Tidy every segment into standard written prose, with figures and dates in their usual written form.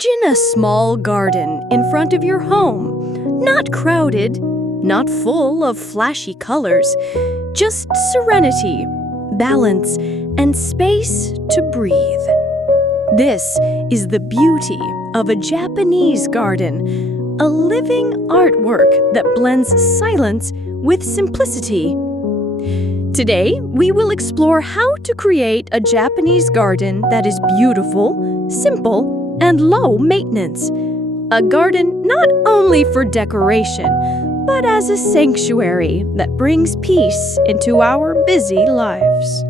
Imagine a small garden in front of your home. Not crowded, not full of flashy colors, just serenity, balance, and space to breathe. This is the beauty of a Japanese garden, a living artwork that blends silence with simplicity. Today, we will explore how to create a Japanese garden that is beautiful, simple, and low maintenance. A garden not only for decoration, but as a sanctuary that brings peace into our busy lives.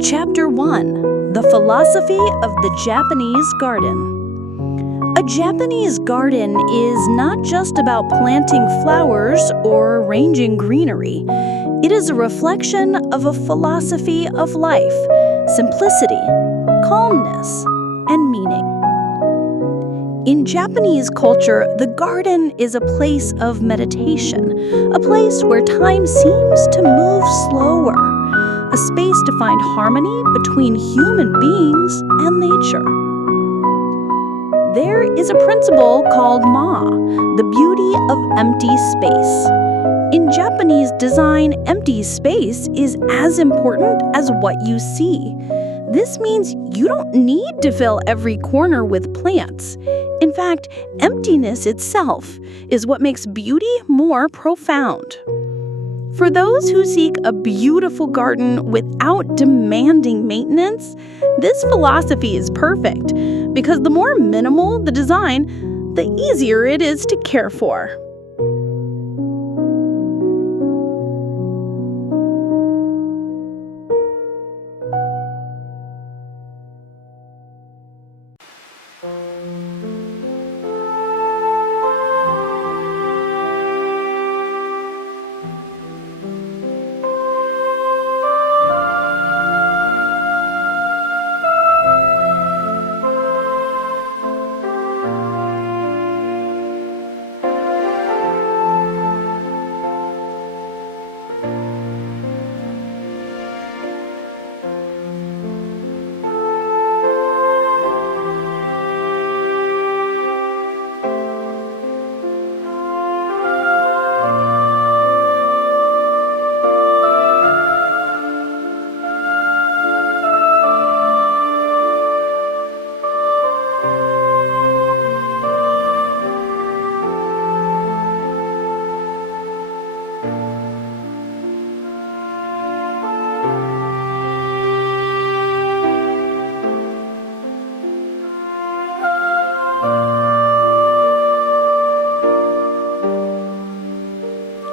Chapter 1: The Philosophy of the Japanese Garden. A Japanese garden is not just about planting flowers or arranging greenery. It is a reflection of a philosophy of life, simplicity, calmness, and meaning. In Japanese culture, the garden is a place of meditation, a place where time seems to move slower, a space to find harmony between human beings and nature. There is a principle called Ma, the beauty of empty space. In Japanese design, empty space is as important as what you see. This means you don't need to fill every corner with plants. In fact, emptiness itself is what makes beauty more profound. For those who seek a beautiful garden without demanding maintenance, this philosophy is perfect because the more minimal the design, the easier it is to care for.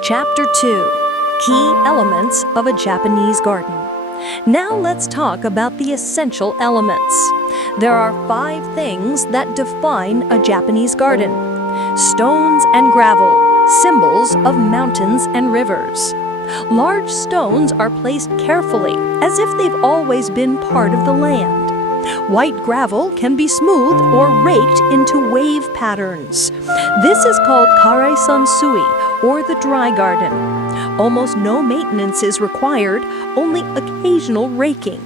Chapter 2: Key Elements of a Japanese Garden. Now let's talk about the essential elements. There are 5 things that define a Japanese garden. Stones and gravel, symbols of mountains and rivers. Large stones are placed carefully, as if they've always been part of the land. White gravel can be smoothed or raked into wave patterns. This is called kare-sansui, or the dry garden. Almost no maintenance is required, only occasional raking.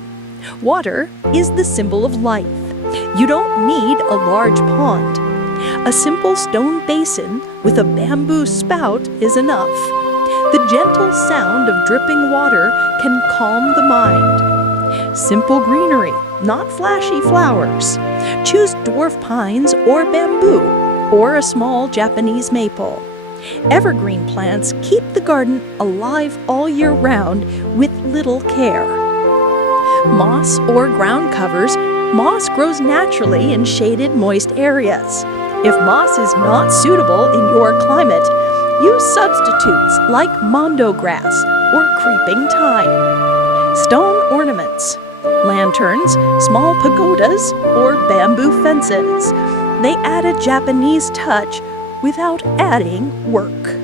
Water is the symbol of life. You don't need a large pond. A simple stone basin with a bamboo spout is enough. The gentle sound of dripping water can calm the mind. Simple greenery, not flashy flowers. Choose dwarf pines or bamboo, or a small Japanese maple. Evergreen plants keep the garden alive all year round with little care. Moss or ground covers. Moss grows naturally in shaded, moist areas. If moss is not suitable in your climate, use substitutes like mondo grass or creeping thyme. Stone ornaments. Lanterns, small pagodas, or bamboo fences. They add a Japanese touch without adding work.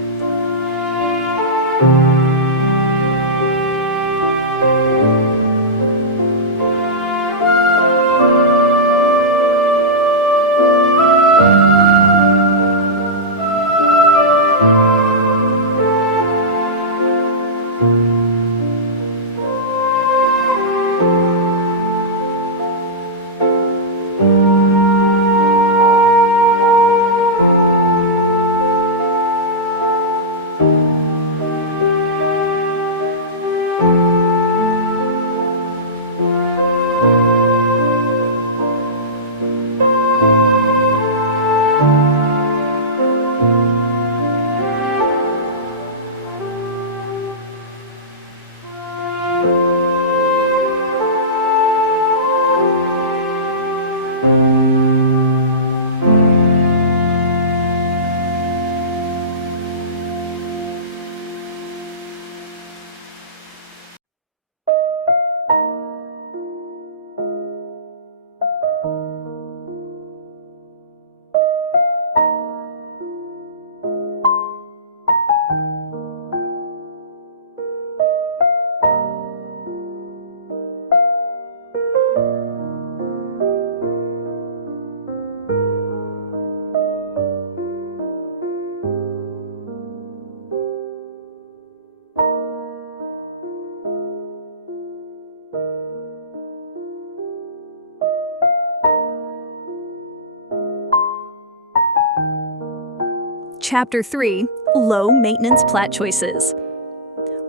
Chapter 3, Low Maintenance Plant Choices.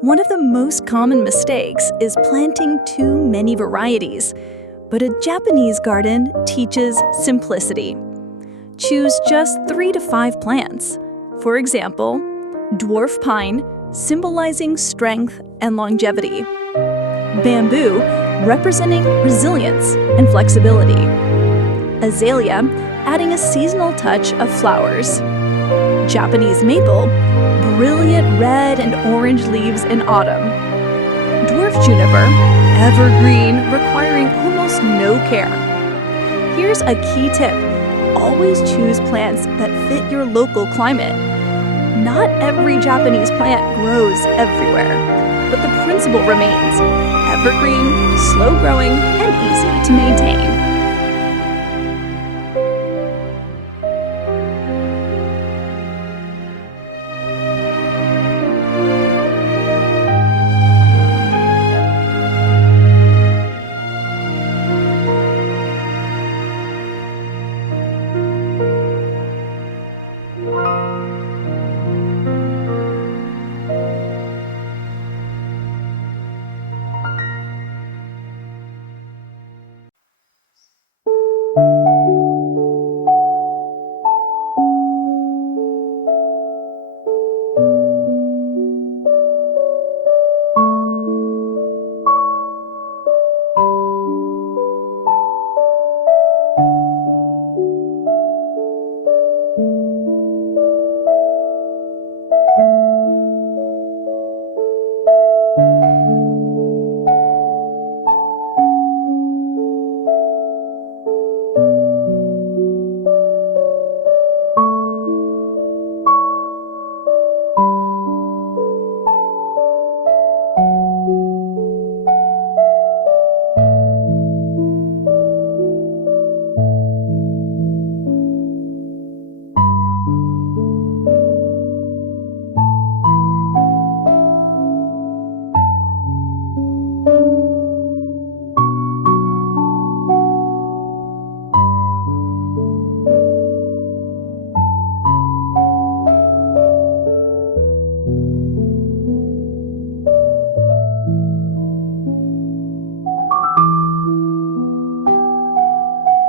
One of the most common mistakes is planting too many varieties, but a Japanese garden teaches simplicity. Choose just 3 to 5 plants. For example, dwarf pine, symbolizing strength and longevity. Bamboo, representing resilience and flexibility. Azalea, adding a seasonal touch of flowers. Japanese maple, brilliant red and orange leaves in autumn. Dwarf juniper, evergreen, requiring almost no care. Here's a key tip. Always choose plants that fit your local climate. Not every Japanese plant grows everywhere, but the principle remains: evergreen, slow-growing, and easy to maintain.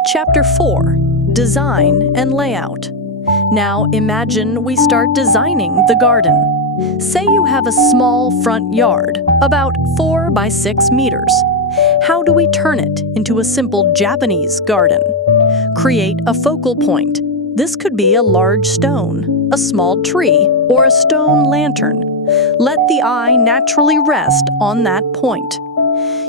Chapter 4, Design and Layout. Now imagine we start designing the garden. Say you have a small front yard, about 4 by 6 meters. How do we turn it into a simple Japanese garden? Create a focal point. This could be a large stone, a small tree, or a stone lantern. Let the eye naturally rest on that point.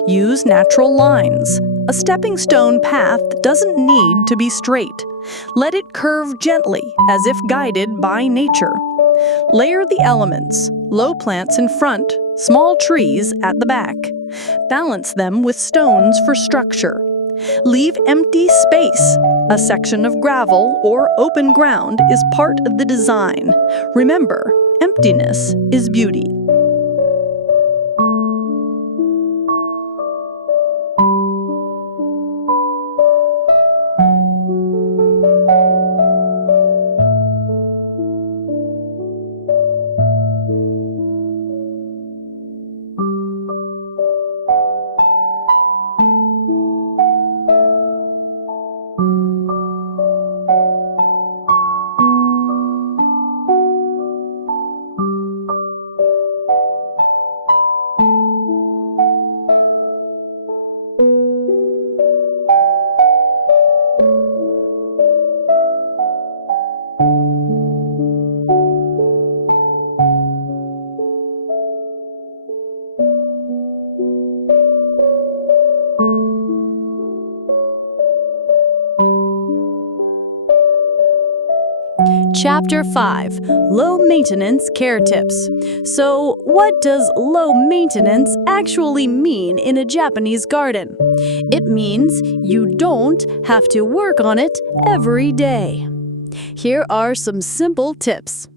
Use natural lines. A stepping stone path doesn't need to be straight. Let it curve gently, as if guided by nature. Layer the elements, low plants in front, small trees at the back. Balance them with stones for structure. Leave empty space. A section of gravel or open ground is part of the design. Remember, emptiness is beauty. Chapter 5, Low Maintenance Care Tips. So, what does low maintenance actually mean in a Japanese garden? It means you don't have to work on it every day. Here are some simple tips.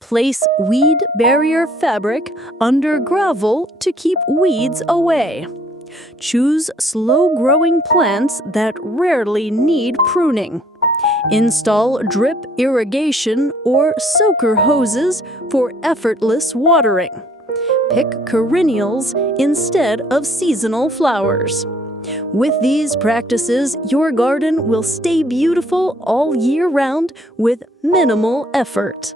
Place weed barrier fabric under gravel to keep weeds away. Choose slow-growing plants that rarely need pruning. Install drip irrigation or soaker hoses for effortless watering. Pick perennials instead of seasonal flowers. With these practices, your garden will stay beautiful all year round with minimal effort.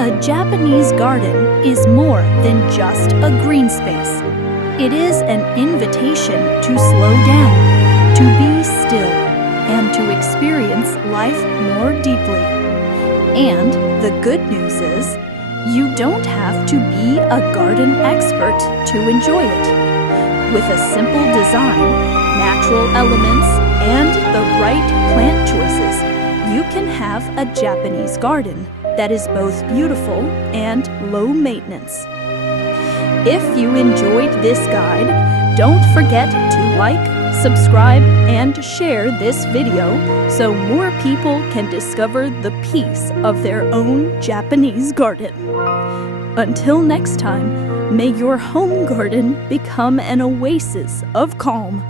A Japanese garden is more than just a green space. It is an invitation to slow down, to be still, and to experience life more deeply. And the good news is, you don't have to be a garden expert to enjoy it. With a simple design, natural elements, and the right plant choices, you can have a Japanese garden that is both beautiful and low maintenance. If you enjoyed this guide, don't forget to like, subscribe, and share this video so more people can discover the peace of their own Japanese garden. Until next time, may your home garden become an oasis of calm.